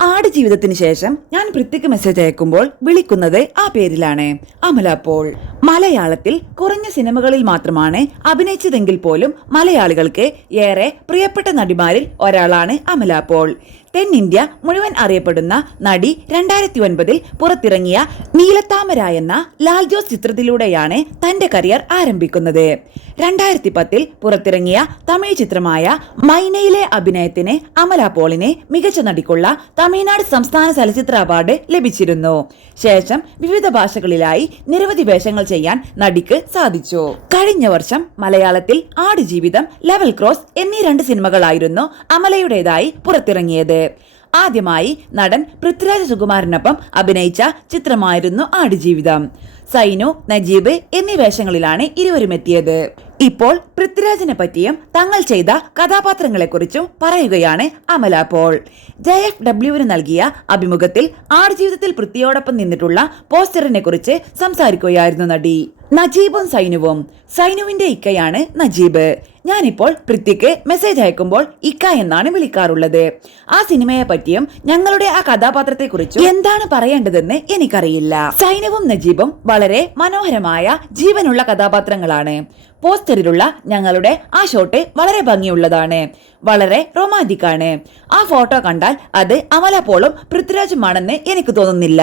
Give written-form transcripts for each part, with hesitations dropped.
ആടുജീവിതത്തിന് ശേഷം ഞാൻ പൃഥ്വിക്ക് മെസ്സേജ് അയക്കുമ്പോൾ വിളിക്കുന്നത് ആ പേരിലാണ്, അമല പോൾ. മലയാളത്തിൽ കുറഞ്ഞ സിനിമകളിൽ മാത്രമാണ് അഭിനയിച്ചതെങ്കിൽ പോലും മലയാളികൾക്ക് ഏറെ പ്രിയപ്പെട്ട നടിമാരിൽ ഒരാളാണ് അമല പോൾ. തെന്നിന്ത്യ മുഴുവൻ അറിയപ്പെടുന്ന നടി 2009 പുറത്തിറങ്ങിയ നീലത്താമര എന്ന ലാൽ ജോസ് ചിത്രത്തിലൂടെയാണ് തന്റെ കരിയർ ആരംഭിക്കുന്നത്. 2010 പുറത്തിറങ്ങിയ തമിഴ് ചിത്രമായ മൈനയിലെ അഭിനയത്തിന് അമല പോളിന് മികച്ച നടിക്കുള്ള തമിഴ്നാട് സംസ്ഥാന ചലച്ചിത്ര അവാർഡ് ലഭിച്ചിരുന്നു. ശേഷം വിവിധ ഭാഷകളിലായി നിരവധി വേഷങ്ങൾ ചെയ്യാൻ നടിക്ക് സാധിച്ചു. കഴിഞ്ഞ വർഷം മലയാളത്തിൽ ആടുജീവിതം, ലെവൽ ക്രോസ് എന്നീ 2 സിനിമകളായിരുന്നു അമലയുടേതായി പുറത്തിറങ്ങിയത്. ആദ്യമായി നടൻ പൃഥ്വിരാജ് സുകുമാരനൊപ്പം അഭിനയിച്ച ചിത്രമായിരുന്നു ആടുജീവിതം. സൈനു, നജീബ് എന്നീ വേഷങ്ങളിലാണ് ഇരുവരും എത്തിയത്. ഇപ്പോൾ പൃഥ്വിരാജിനെ പറ്റിയും തങ്ങൾ ചെയ്ത കഥാപാത്രങ്ങളെക്കുറിച്ചും പറയുകയാണ് അമല പോൾ. JFWന് നൽകിയ അഭിമുഖത്തിൽ ആടുജീവിതത്തിൽ പൃഥ്വിയോടൊപ്പം നിന്നിട്ടുള്ള പോസ്റ്ററിനെ കുറിച്ച് സംസാരിക്കുകയായിരുന്നു നടി. നജീബും സൈനുവും. സൈനുവിന്റെ ഇക്കയാണ് നജീബ്. ഞാനിപ്പോൾ പൃഥ്വിക്ക് മെസ്സേജ് അയക്കുമ്പോൾ ഇക്ക എന്നാണ് വിളിക്കാറുള്ളത്. ആ സിനിമയെ പറ്റിയും ഞങ്ങളുടെ ആ കഥാപാത്രത്തെ കുറിച്ചും എന്താണ് പറയേണ്ടതെന്ന് എനിക്കറിയില്ല. സൈനുവും നജീബും വളരെ മനോഹരമായ ജീവനുള്ള കഥാപാത്രങ്ങളാണ്. പോസ്റ്ററിലുള്ള ഞങ്ങളുടെ ആ ഷോട്ട് വളരെ ഭംഗിയുള്ളതാണ്, വളരെ റൊമാന്റിക് ആണ്. ആ ഫോട്ടോ കണ്ടാൽ അത് അമല പോളും പൃഥ്വിരാജുമാണെന്ന് എനിക്ക് തോന്നുന്നില്ല.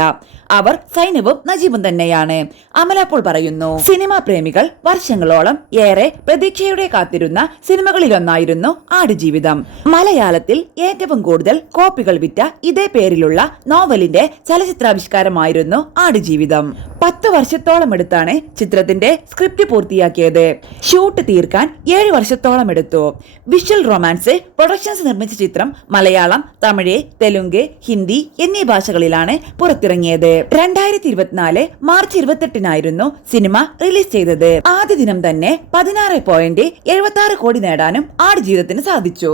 അവർ സൈനുവും നജീബും തന്നെയാണ്, അമല പോൾ പറയുന്നു. സിനിമാ പ്രേമികൾ വർഷങ്ങളോളം ഏറെ പ്രതീക്ഷയോടെ കാത്തിരുന്ന സിനിമകളിലൊന്നായിരുന്നു ആടുജീവിതം. മലയാളത്തിൽ ഏറ്റവും കൂടുതൽ കോപ്പികൾ വിറ്റ ഇതേ പേരിലുള്ള നോവലിന്റെ ചലച്ചിത്രാവിഷ്കാരമായിരുന്നു ആടുജീവിതം. 10 വർഷത്തോളം എടുത്താണ് ചിത്രത്തിന്റെ സ്ക്രിപ്റ്റ് പൂർത്തിയാക്കിയത്. ഷൂട്ട് തീർക്കാൻ 7 വർഷത്തോളം എടുത്തു. വിഷ്വൽ റൊമാൻസ് പ്രൊഡക്ഷൻസ് നിർമ്മിച്ച ചിത്രം മലയാളം, തമിഴ്, തെലുങ്ക്, ഹിന്ദി എന്നീ ഭാഷകളിലാണ് പുറത്തിറങ്ങിയത്. 2024 മാർച്ച് 28 സിനിമ റിലീസ് ചെയ്തത്. ആദ്യ ദിനം തന്നെ 16.76 കോടി നേടാനും ആടുജീവിതത്തിന് സാധിച്ചു.